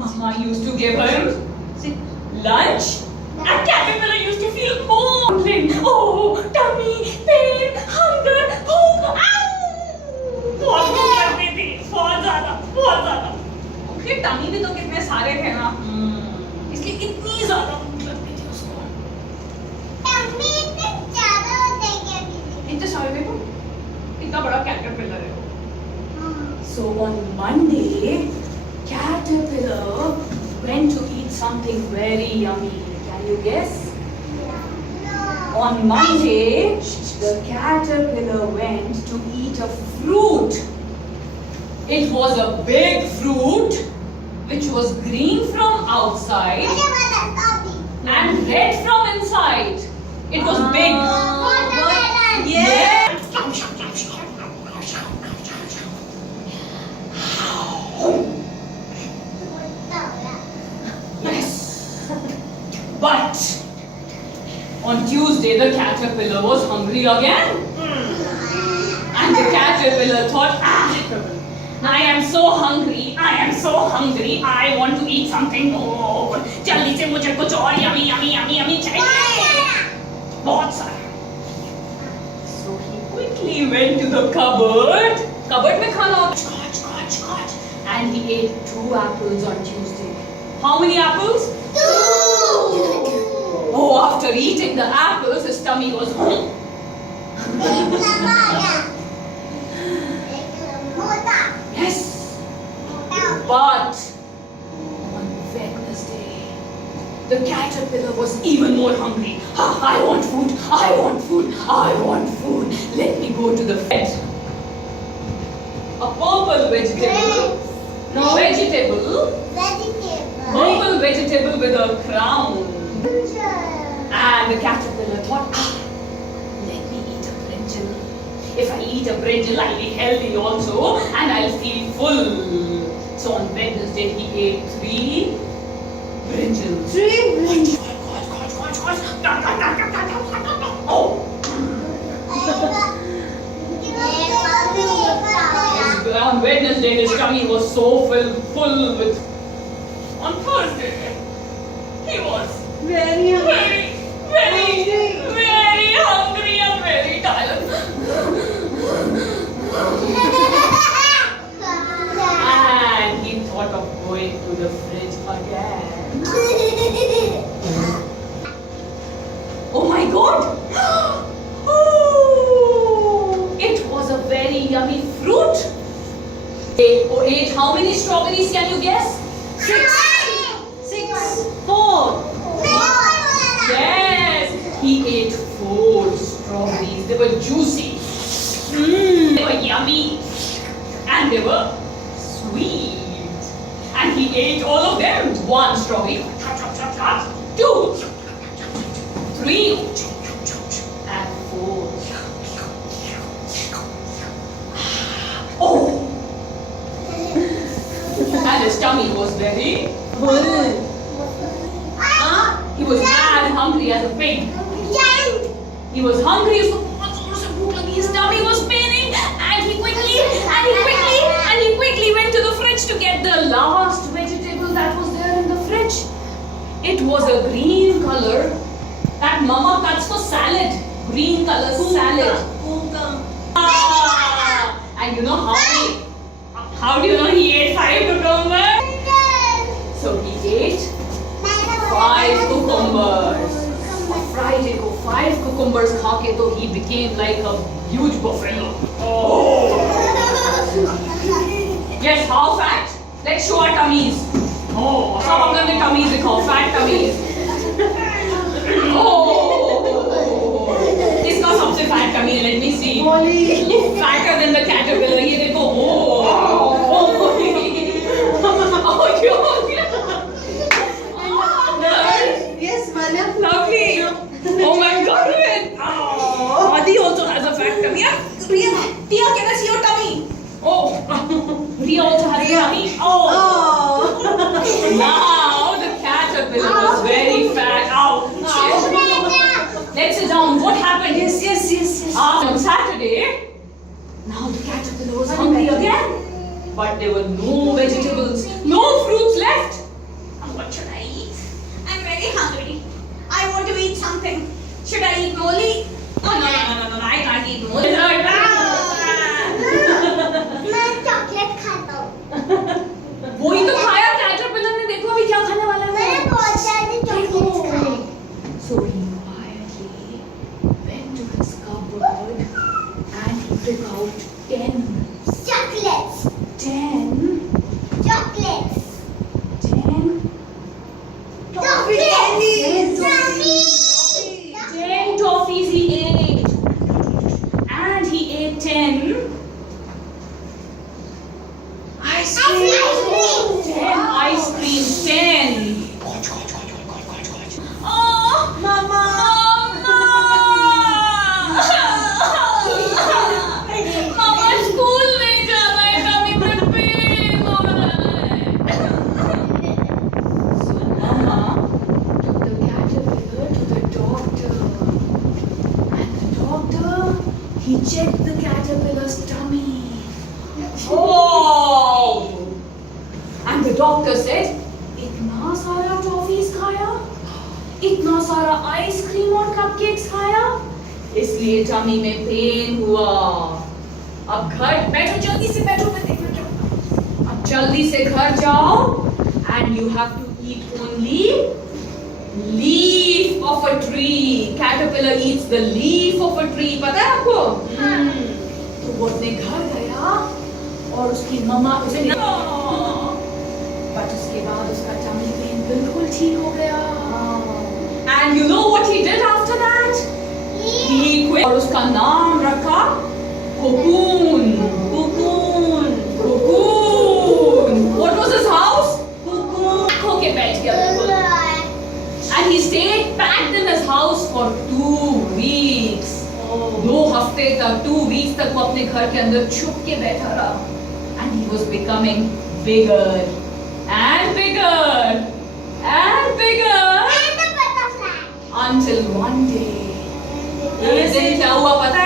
Mama used to give her lunch, and caterpillar used to feel oh, tummy, pain, hunger, भूख, बहुत भूख लगती थी, बहुत ज़्यादा। उसके टमी भी तो कितने सारे थे ना, इसलिए इतनी ज़्यादा भूख लगती थी उसको। टमी इतने ज़्यादा होते क्या? इतने सारे देखो, इतना बड़ा कैटरपिलर है वो। So on Monday, caterpillar went to eat something very yummy. Can you guess? No. On Monday, the caterpillar went to eat a fruit. It was a big fruit which was green from outside and red from inside. It was big. Yeah. Yes. But on Tuesday, the caterpillar was hungry again. And the caterpillar thought, I am so hungry, I want to eat something more. जल्दी से मुझे कुछ और yummy चाहिए. बहुत सारा. So he quickly went to the cupboard. Cupboard में खाना होता. And he ate 2 apples on Tuesday. How many apples? 2. Oh, after eating the apples, his tummy was full. Yes. But on Wednesday, the caterpillar was even more hungry. I want food. Let me go to the fridge. A purple vegetable. No, vegetable. Purple vegetable with a crown. And the caterpillar thought, let me eat a brinjal. If I eat a brinjal, I'll be healthy also and I'll feel full. So on Wednesday, he ate 3 brinjals. 3 brinjals. Oh! On Wednesday, his tummy was so full with. On Thursday, he was Very hungry and very tired. And he thought of going to the fridge again. Oh my God! Oh, it was a very yummy fruit. They ate how many strawberries? Can you guess? 4. Yes, he ate 4 strawberries. They were juicy. They were yummy. And they were sweet. And he ate all of them. 1 strawberry. 2. 3. And 4. Oh! And his tummy was very full. He was as hungry as a pig. He was hungry, his tummy was paining, and he quickly went to the fridge to get the last vegetable that was there in the fridge. It was a green color that Mama cuts for salad. Green color salad. And you know how do you know he ate 5 cucumbers? So he ate 5 cucumbers. On Friday को 5 cucumbers खा के तो he became like a huge buffalo. Oh. Yes, how fat? Let's show our tummies. Oh, सब अपने tummies दिखाओ, fat tummies. Oh, इसका सबसे fat tummy है. Let me see. Fatter than the caterpillar. ये देखो. Yes, Mala. Lovely. Oh my God, Adi also has a fat tummy. Tia, can I see your tummy? Oh, Ria also has a tummy. Oh. Now the caterpillar was very fat. Let's sit down. What happened? Yes. On Saturday, now the caterpillar was hungry again. But there were no vegetables, no fruits left. Doctor said, इतना सारा toffees खाया, इतना सारा ice cream और cupcakes खाया, इसलिए tummy में pen हुआ। अब घर बैठो, जल्दी से बैठो, अब जल्दी से घर जाओ and you have to eat only leaf of a tree. Caterpillar eats the leaf of a tree. पता है आपको? तो वो अपने घर गया और उसकी मम्मा उसे बट उसके बाद उसका टमी पेन बिल्कुल ठीक हो गया। And you know what he did after that? He quit और उसका नाम रखा cocoon. Cocoon. Cocoon. What was his house? होके बैठ गया बिल्कुल। And he stayed packed in his house for 2 weeks. 2 हफ्ते तक, 2 weeks तक वो अपने घर के अंदर छुप के बैठा रहा। And he was becoming bigger and bigger and bigger until one day, एक दिन क्या हुआ पता